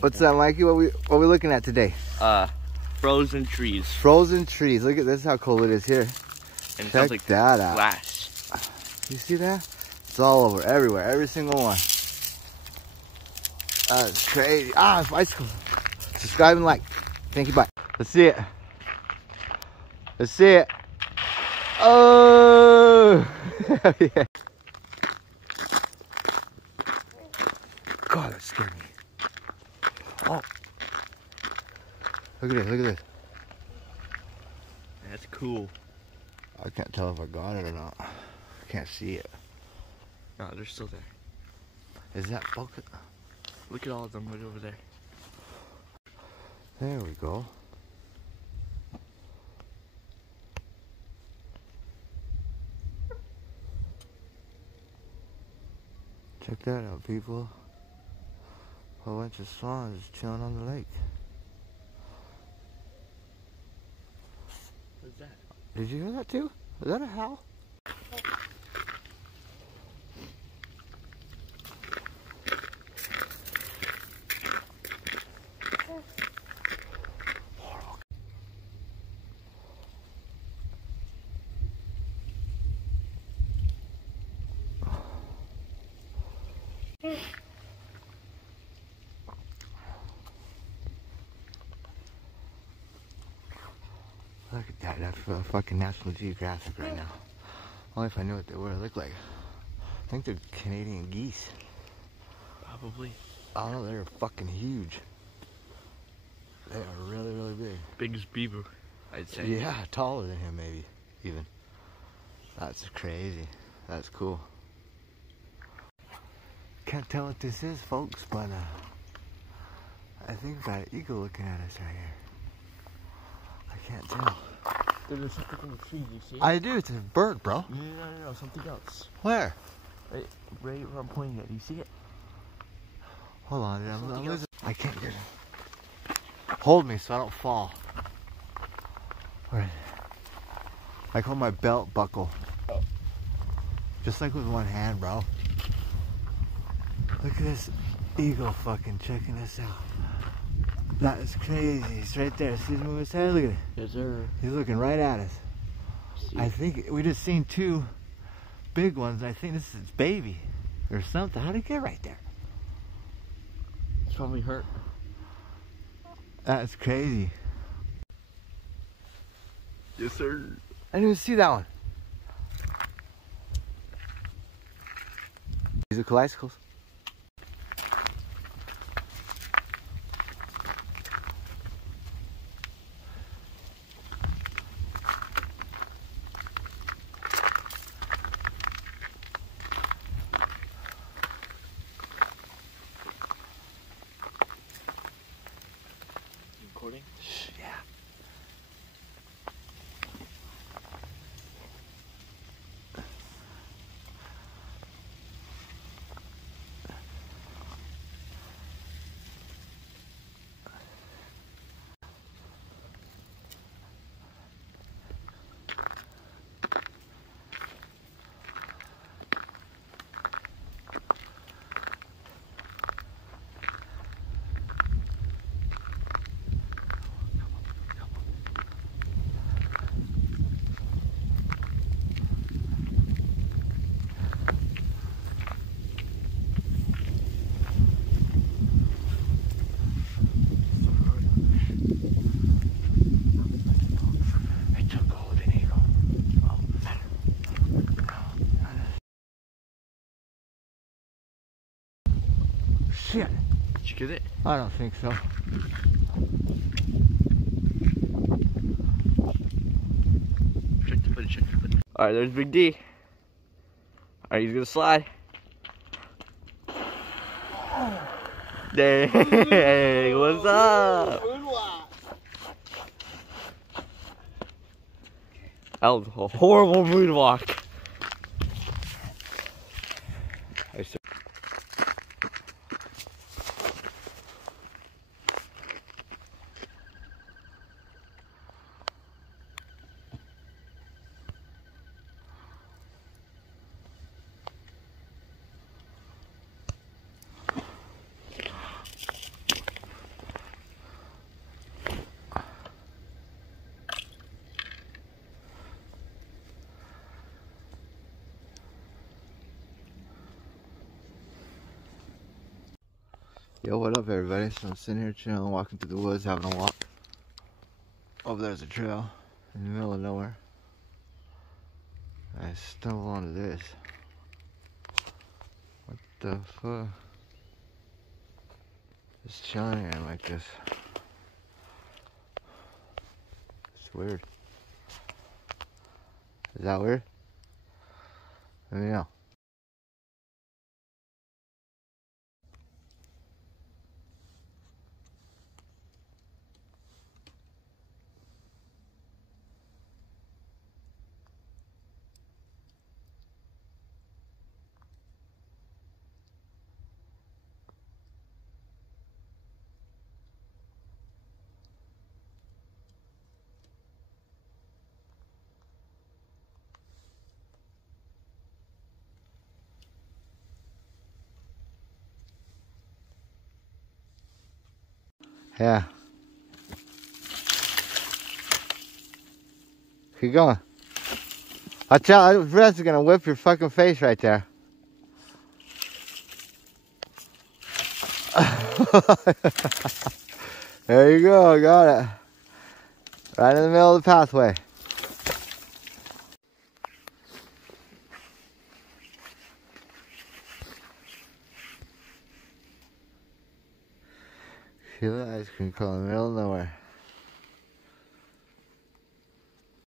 What's that, Mikey? What we looking at today? Frozen trees. Frozen trees. Look at this, how cool it is here. And check like that out. Glass. You see that? It's all over, everywhere, every single one. That's crazy. Ah, bicycle. Subscribe and like. Thank you, bye. Let's see it. Let's see it. Oh! Yeah. God, that scared me. Oh. Look at this, look at this. That's cool. I can't tell if I got it or not. I can't see it. No, they're still there. Is that bucket? Look at all of them right over there. There we go. Check that out, people. A bunch of swans chilling on the lake. What's that? Did you hear that too? Is that a howl? Look at that, that's fucking National Geographic right now. Only if I knew what they were, they look like. I think they're Canadian geese. Probably. I don't know, they're fucking huge. They are really, really big. Big as beaver, I'd say. Yeah, taller than him maybe, even. That's crazy. That's cool. Can't tell what this is, folks, but I think that eagle looking at us right here. I can't tell. There's something on the tree, you see? I do, it's a bird, bro. No, something else. Where? Right where I'm pointing at, you see it? Hold on, dude. I'm losing. I can't get it. Hold me so I don't fall. Alright. I hold my belt buckle. Oh. Just like with one hand, bro. Look at this eagle fucking checking us out. That is crazy. He's right there. See him move his head? Look at it. Yes, sir. He's looking right at us. See. I think we just seen two big ones. I think this is its baby or something. How'd it get right there? It's probably hurt. That's crazy. Yes, sir. I didn't even see that one. These are caliscos. Recording? Yeah. Shit. Did you get it? I don't think so. Check the footage, check the footage. Alright, there's Big D. Alright, he's gonna slide. Dang, what's up? That was a horrible moonwalk. Yo, what up everybody? So I'm sitting here chilling, walking through the woods, having a walk. Over there's a trail in the middle of nowhere. I stumble onto this. What the fuck? Just chilling here like this. It's weird. Is that weird? Let me know. Yeah. Keep going. Watch out, Red's gonna whip your fucking face right there. There you go, got it. Right in the middle of the pathway. Feel the ice cream cone in the middle of nowhere.